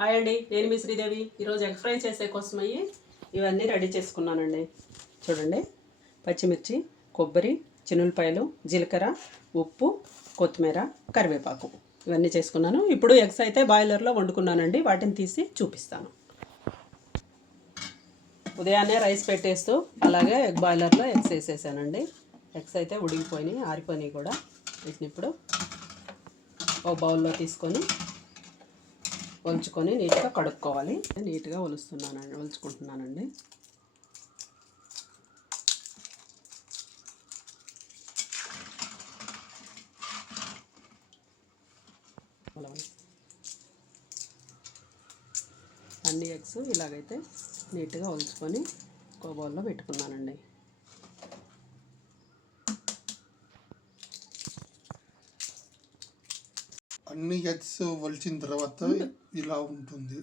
Hi అండి, నేను మీ శ్రీదేవి. ఈరోజు ఎగ్ ఫ్రై చేసే కోసం ఇవన్నీ రెడీ చేసుకున్నానండి. చూడండి, పచ్చిమిర్చి, కొబ్బరి, చిన్నులపాయలు, జీలకర్ర, ఉప్పు, కొత్తిమీర, కరివేపాకు ఇవన్నీ చేసుకున్నాను. ఇప్పుడు ఎగ్స్ అయితే బాయిలర్లో వండుకున్నానండి. వాటిని తీసి చూపిస్తాను. ఉదయాన్నే రైస్ పెట్టేస్తూ అలాగే ఎగ్ బాయిలర్లో ఎగ్స్ వేసేసానండి. ఎగ్స్ అయితే ఉడికిపోయినాయి, ఆరిపోయినాయి కూడా. వీటిని ఇప్పుడు ఒక బౌల్లో తీసుకొని ఒలుచుకొని నీట్గా కడుక్కోవాలి. నీట్గా ఒలుచుకుంటున్నానండి. అన్ని ఎగ్స్ ఇలాగైతే నీట్గా ఒలుచుకొని ఒక బౌల్లో పెట్టుకున్నానండి. అన్ని ఎగ్స్ ఒలిచిన తర్వాత ఇలా ఉంటుంది.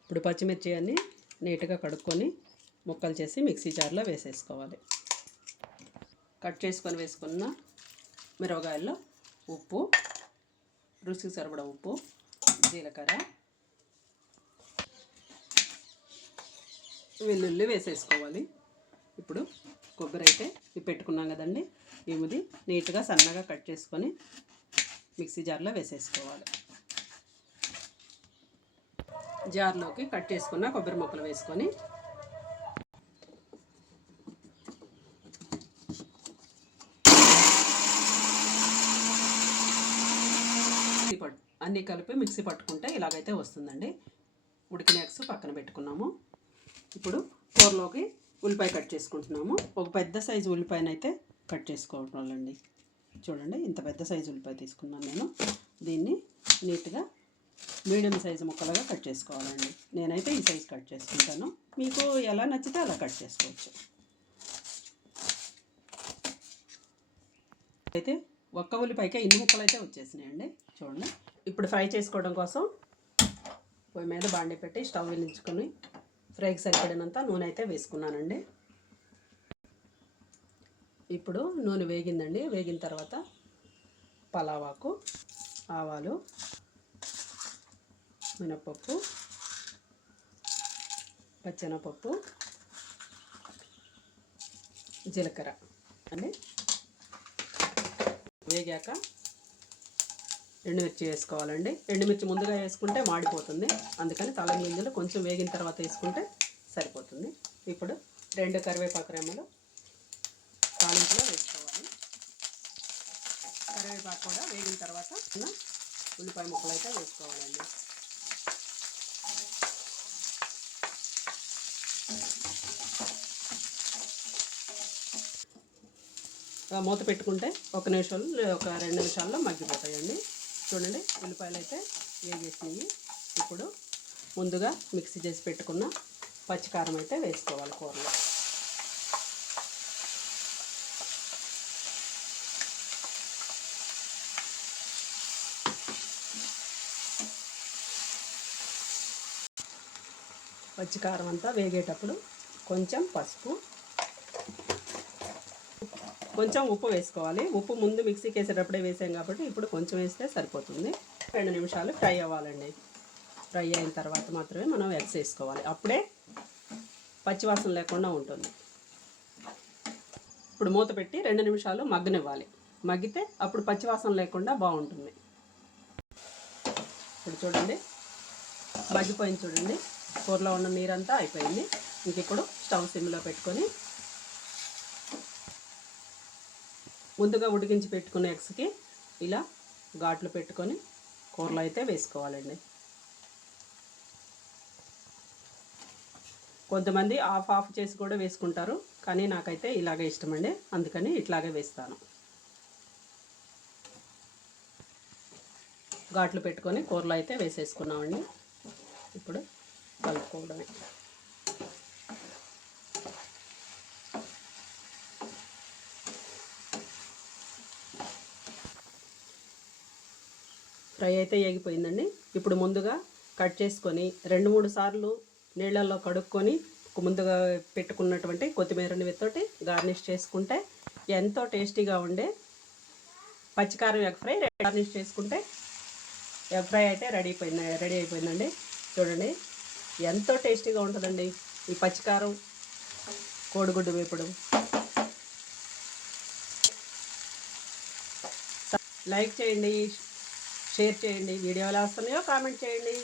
ఇప్పుడు పచ్చిమిర్చి అన్ని నీట్గా కడుక్కొని ముక్కలు చేసి మిక్సీ జార్లో వేసేసుకోవాలి. కట్ చేసుకొని వేసుకున్న మిరపకాయల్లో ఉప్పు, రుచికి సరిపడా ఉప్పు, జీలకర్ర, వెల్లుల్లి వేసేసుకోవాలి. ఇప్పుడు కొబ్బరి అయితే ఇవి పెట్టుకున్నాం కదండి, ఇవి నీట్గా సన్నగా కట్ చేసుకొని మిక్సీ జార్లో వేసేసుకోవాలి. జార్లోకి కట్ చేసుకున్న కొబ్బరి ముక్కలు వేసుకొని అన్నీ కలిపి మిక్సీ పట్టుకుంటే ఇలాగైతే వస్తుందండి. ఉడికిన ఎగ్స్ పక్కన పెట్టుకున్నాము. ఇప్పుడు కూరలోకి ఉల్లిపాయ కట్ చేసుకుంటున్నాము. ఒక పెద్ద సైజు ఉల్లిపాయనైతే కట్ చేసుకోవాలండి. చూడండి, ఇంత పెద్ద సైజు ఉల్లిపాయ తీసుకున్నాను నేను. దీన్ని నీట్గా మీడియం సైజు ముక్కలుగా కట్ చేసుకోవాలండి. నేనైతే ఈ సైజు కట్ చేసుకుంటాను. మీకు ఎలా నచ్చితే అలా కట్ చేసుకోవచ్చు. అయితే ఒక్క ఉల్లిపాయకే ఇన్ని ముక్కలు అయితే వచ్చేసినాయండి. చూడండి, ఇప్పుడు ఫ్రై చేసుకోవడం కోసం పొయ్యి మీద బాండి పెట్టి స్టవ్ వెలిగించుకొని ఫ్రైకి సరిపడినంత నూనె అయితే వేసుకున్నానండి. ఇప్పుడు నూనె వేగిందండి. వేగిన తర్వాత పలావాకు, ఆవాలు, మినపప్పు, పచ్చెనపప్పు, జీలకర్ర అండి వేగాక ఎండుమిర్చి వేసుకోవాలండి. ఎండుమిర్చి ముందుగా వేసుకుంటే మాడిపోతుంది, అందుకని తల గింజలు కొంచెం వేగిన తర్వాత వేసుకుంటే సరిపోతుంది. ఇప్పుడు 2 కరివేపాకు రెమ్మలు తాలింపులో వేసుకోవాలి. కరివేపాకు కూడా వేగిన తర్వాత ఉల్లిపాయ ముక్కలు అయితే వేసుకోవాలండి. మూత పెట్టుకుంటే ఒక 2 నిమిషాల్లో మగ్గిపోతాయండి. చూడండి, ఉల్లిపాయలు అయితే వేగేసినాయి. ఇప్పుడు ముందుగా మిక్సీ చేసి పెట్టుకున్న పచ్చికారం అయితే వేసుకోవాలి కూరలో. పచ్చికారం అంతా వేగేటప్పుడు కొంచెం పసుపు, కొంచెం ఉప్పు వేసుకోవాలి. ఉప్పు ముందు మిక్సీకి వేసేటప్పుడే వేసాం కాబట్టి ఇప్పుడు కొంచెం వేస్తే సరిపోతుంది. 2 నిమిషాలు ఫ్రై అవ్వాలండి. ఫ్రై అయిన తర్వాత మాత్రమే మనం ఎగ్స్ వేసుకోవాలి. అప్పుడే పచ్చివాసన లేకుండా ఉంటుంది. ఇప్పుడు మూత పెట్టి 2 నిమిషాలు మగ్గనివ్వాలి. మగ్గితే అప్పుడు పచ్చివాసన లేకుండా బాగుంటుంది. ఇప్పుడు చూడండి, మగ్గిపోయింది. చూడండి, కూరలో ఉన్న నీరంతా అయిపోయింది. ఇంక ఇప్పుడు స్టవ్ సిమ్లో పెట్టుకొని ముందుగా ఉడికించి పెట్టుకున్న ఎగ్స్కి ఇలా ఘాట్లు పెట్టుకొని కూరలో అయితే వేసుకోవాలండి. కొంతమంది ఆఫ్ చేసి కూడా వేసుకుంటారు, కానీ నాకైతే ఇలాగే ఇష్టమండి, అందుకని ఇట్లాగే వేస్తాను. ఘాట్లు పెట్టుకొని కూరలో అయితే వేసేసుకున్నామండి. ఇప్పుడు కలుపుకోవడమే. ఫ్రై అయితే ఏగిపోయిందండి. ఇప్పుడు ముందుగా కట్ చేసుకొని 2-3 సార్లు నీళ్ళల్లో కడుక్కొని ముందుగా పెట్టుకున్నటువంటి కొత్తిమీరని విత్తోటి గార్నిష్ చేసుకుంటే ఎంతో టేస్టీగా ఉండే పచ్చికారం ఎగ్ ఫ్రై గార్నిష్ చేసుకుంటే ఎగ్ ఫ్రై అయితే రెడీ అయిపోయిందండి. చూడండి ఎంతో టేస్టీగా ఉంటుందండి ఈ పచ్చికారం కోడిగుడ్డు వేపుడు. లైక్ చేయండి, షేర్ చేయండి, వీడియో ఎలా వస్తున్నాయో కామెంట్ చేయండి.